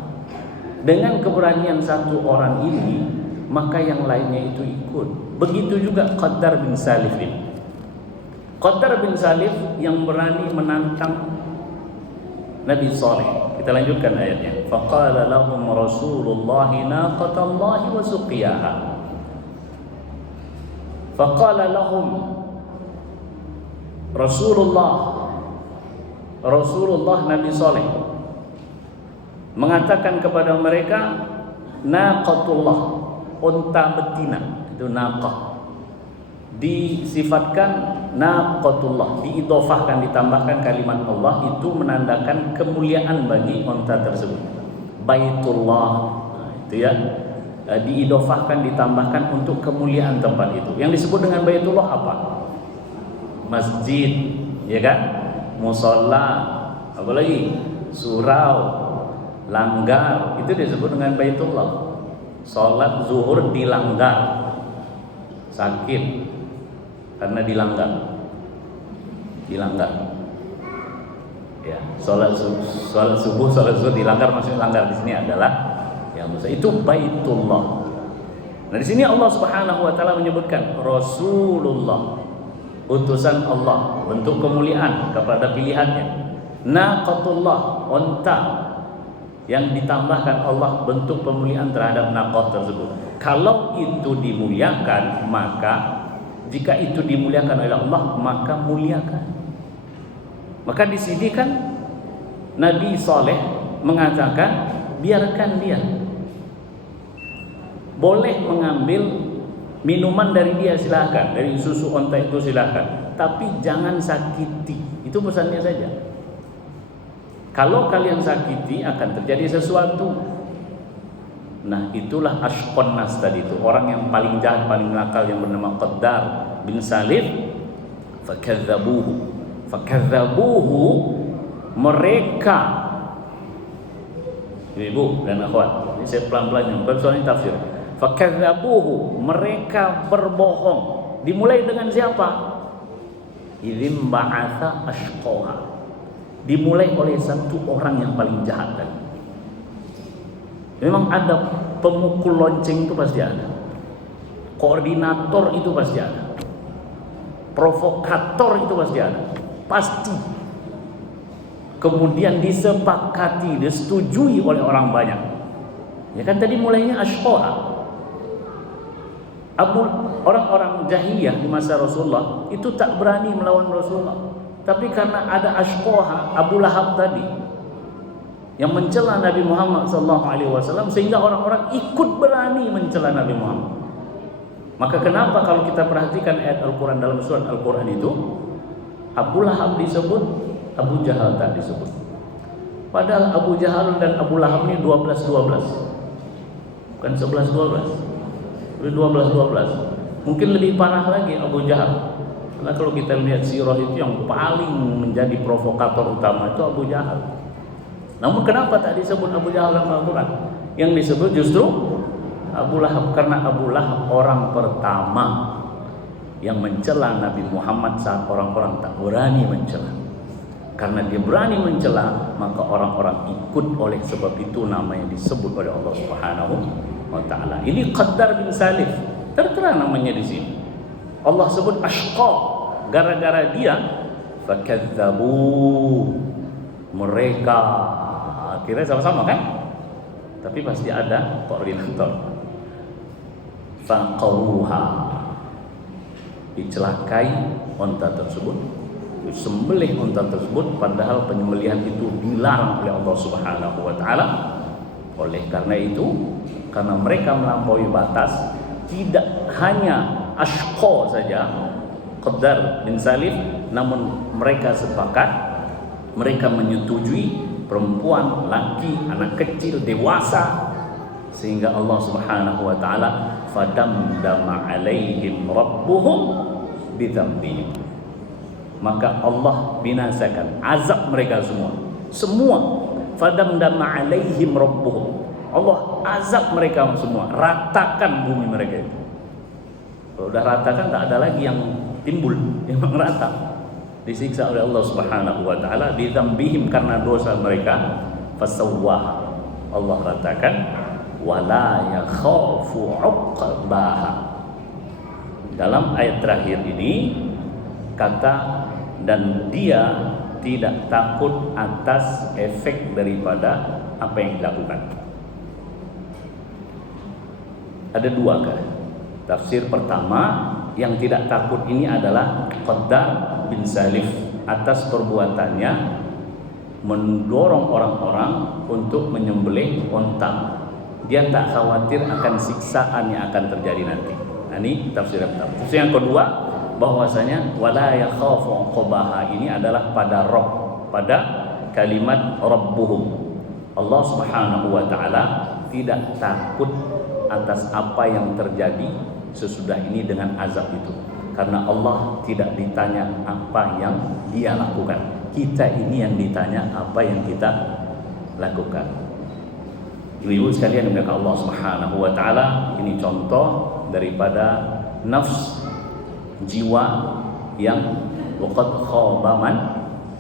Dengan keberanian satu orang ini, maka yang lainnya itu ikut. Begitu juga Qaddar bin Salif ini. Qaddar bin Salif yang berani menantang Nabi Saleh. Kita lanjutkan ayatnya. Faqala lahum Rasulullah naqatallahi wa suqiyaha. Faqala lahum Rasulullah Nabi Saleh mengatakan kepada mereka, naqatullah, unta betina, itu naqah. Disifatkan naqatullah, diidhofahkan, ditambahkan kalimat Allah, itu menandakan kemuliaan bagi unta tersebut. Baitullah, itu ya, diidhofahkan, ditambahkan untuk kemuliaan tempat itu. Yang disebut dengan Baitullah apa? Masjid, ya kan? Musola, apa lagi? Surau, langgar, itu disebut dengan Baitullah. Salat zuhur dilanggar, sakit karena dilanggar. Ya, salat subuh, salat zuhur dilanggar, maksudnya langgar di sini adalah ya Musa, itu Baitullah. Nah, di sini Allah Subhanahu wa taala menyebutkan Rasulullah, utusan Allah, bentuk kemuliaan kepada pilihannya. Naqatullah, unta yang ditambahkan Allah bentuk pemuliaan terhadap naqah tersebut. Kalau itu dimuliakan, maka jika itu dimuliakan oleh Allah, maka muliakan. Maka di sini kan Nabi Saleh mengatakan, biarkan dia, boleh mengambil minuman dari dia silahkan, dari susu unta itu silahkan, tapi jangan sakiti. Itu pesannya saja. Kalau kalian sakiti akan terjadi sesuatu. Nah, itulah ashqon nas tadi itu, orang yang paling jahat, paling nakal, yang bernama Qaddar bin Salif. Fakadzabuhu, mereka, ibu dan akhwat, ini saya pelan-pelan, bukan soalnya tafsir. Fakadzabuhu, mereka berbohong. Dimulai dengan siapa? Idzim ba'atha ashqaha, dimulai oleh satu orang yang paling jahat tadi. Memang ada pemukul lonceng, itu pasti ada. Koordinator itu pasti ada. Provokator itu pasti ada. Pasti. Kemudian disepakati, disetujui oleh orang banyak. Ya kan, tadi mulainya ashqaha. Orang-orang jahiliyah di masa Rasulullah itu tak berani melawan Rasulullah, tapi karena ada ashqaha, Abu Lahab tadi, yang mencela Nabi Muhammad SAW sehingga orang-orang ikut berani mencela Nabi Muhammad. Maka kenapa kalau kita perhatikan ayat Al-Quran dalam surat Al-Quran itu Abu Lahab disebut, Abu Jahal tak disebut. Padahal Abu Jahal dan Abu Lahab ini 12-12, bukan 11-12, 12-12. Mungkin lebih parah lagi Abu Jahal. Karena kalau kita lihat sirah itu yang paling menjadi provokator utama itu Abu Jahal. Namun kenapa tak disebut Abu Jahal dalam Al-Quran? Yang disebut justru Abu Lahab, karena Abu Lahab orang pertama yang mencela Nabi Muhammad saat orang-orang tak berani mencela. Karena dia berani mencela, maka orang-orang ikut. Oleh sebab itu namanya disebut oleh Allah Subhanahu wa taala. Ini Qaddar bin Salif, tertera namanya di sini. Allah sebut ashqa, gara-gara dia fakadzabu, mereka akhirnya sama-sama kan? Tapi pasti ada koordinator. Faqaruha, dicelakai onta tersebut, disembelih onta tersebut, padahal penyembelihan itu dilarang oleh Allah Subhanahu wa taala. Oleh karena itu, karena mereka melampaui batas, tidak hanya ashqa saja Qaddar bin Salif, namun mereka sepakat, mereka menyetujui perempuan, laki, anak kecil, dewasa, sehingga Allah Subhanahu wa taala fadamdama alaihim rabbuhum bidzambihim, maka Allah binasakan azab mereka semua. Fadamdama alaihim rabbuhum, Allah azab mereka semua, ratakan bumi mereka itu. Kalau udah ratakan tak ada lagi yang timbul, yang merata, disiksa oleh Allah Subhanahu wa taala bidzambihim, karena dosa mereka. Fasawwaha, Allah ratakan. Wala yakhafu 'uqbaha. Dalam ayat terakhir ini kata, dan dia tidak takut atas efek daripada apa yang dilakukan. Ada dua kan? Tafsir pertama, yang tidak takut ini adalah Qaddar bin Salif atas perbuatannya mendorong orang-orang untuk menyembelih onta. Dia tak khawatir akan siksaan yang akan terjadi nanti. Nah, ini tafsir yang pertama. Tafsir yang kedua, bahwasanya wala yakhafu 'uqbaha ini adalah pada Rabb, pada kalimat Rabbuhum. Allah Subhanahu wa taala tidak takut atas apa yang terjadi sesudah ini dengan azab itu, karena Allah tidak ditanya apa yang dia lakukan. Kita ini yang ditanya apa yang kita lakukan. Ibu-ibu sekalian yang Allah Subhanahu wa taala, ini contoh daripada nafs, jiwa yang waqad khaba man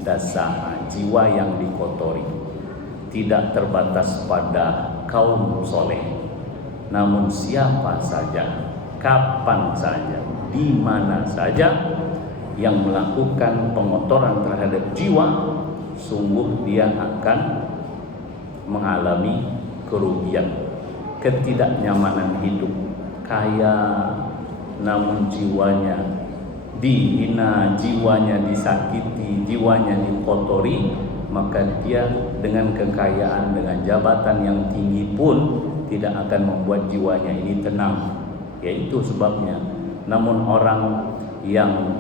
dasaha, jiwa yang dikotori. Tidak terbatas pada kaum soleh, namun siapa saja, kapan saja, di mana saja yang melakukan pengotoran terhadap jiwa, sungguh dia akan mengalami kerugian, ketidaknyamanan hidup. Kaya namun jiwanya dihina, jiwanya disakiti, jiwanya dikotori, maka dia dengan kekayaan, dengan jabatan yang tinggi pun tidak akan membuat jiwanya ini tenang. Yaitu sebabnya. Namun orang yang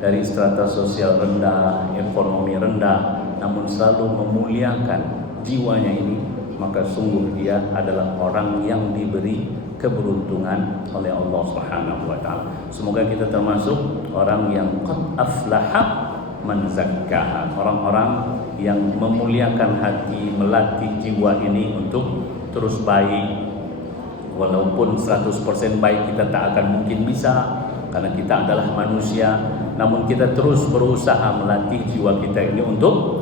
dari strata sosial rendah, ekonomi rendah, namun selalu memuliakan jiwanya ini, maka sungguh dia adalah orang yang diberi keberuntungan oleh Allah Subhanahu wa taala. Semoga kita termasuk orang yang qad aflaha man zakkaha, orang-orang yang memuliakan hati, melatih jiwa ini untuk terus baik. Walaupun 100% baik kita tak akan mungkin bisa, karena kita adalah manusia, namun kita terus berusaha melatih jiwa kita ini untuk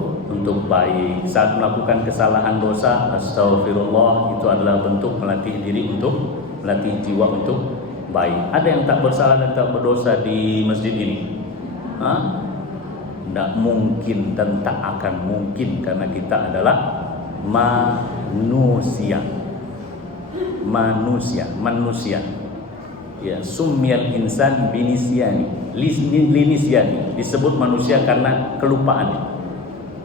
baik. Saat melakukan kesalahan dosa, astagfirullah, itu adalah bentuk melatih diri untuk melatih jiwa untuk baik. Ada yang tak bersalah dan tak berdosa di masjid ini? Tidak mungkin dan tak akan mungkin, karena kita adalah manusia. Ya, sumyal insan binisyani, linisyani, disebut manusia karena kelupaannya.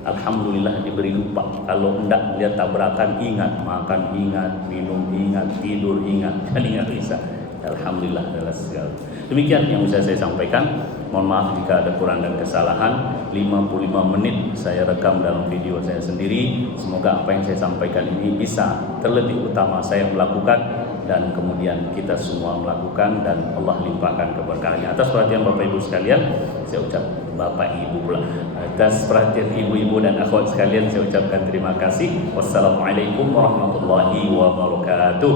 Alhamdulillah diberi lupa. Kalau enggak dia tabrakan ingat, makan ingat, minum ingat, tidur ingat, dan ingat bisa. Alhamdulillah adalah segala. Demikian yang bisa saya sampaikan. Mohon maaf jika ada kurang dan kesalahan. 55 menit saya rekam dalam video saya sendiri. Semoga apa yang saya sampaikan ini bisa terlebih utama saya melakukan dan kemudian kita semua melakukan dan Allah limpahkan keberkahannya. Atas perhatian Bapak Ibu sekalian, saya ucap Bapak Ibu pula. Atas perhatian ibu-ibu dan akhwat sekalian, saya ucapkan terima kasih. Wassalamualaikum warahmatullahi wabarakatuh.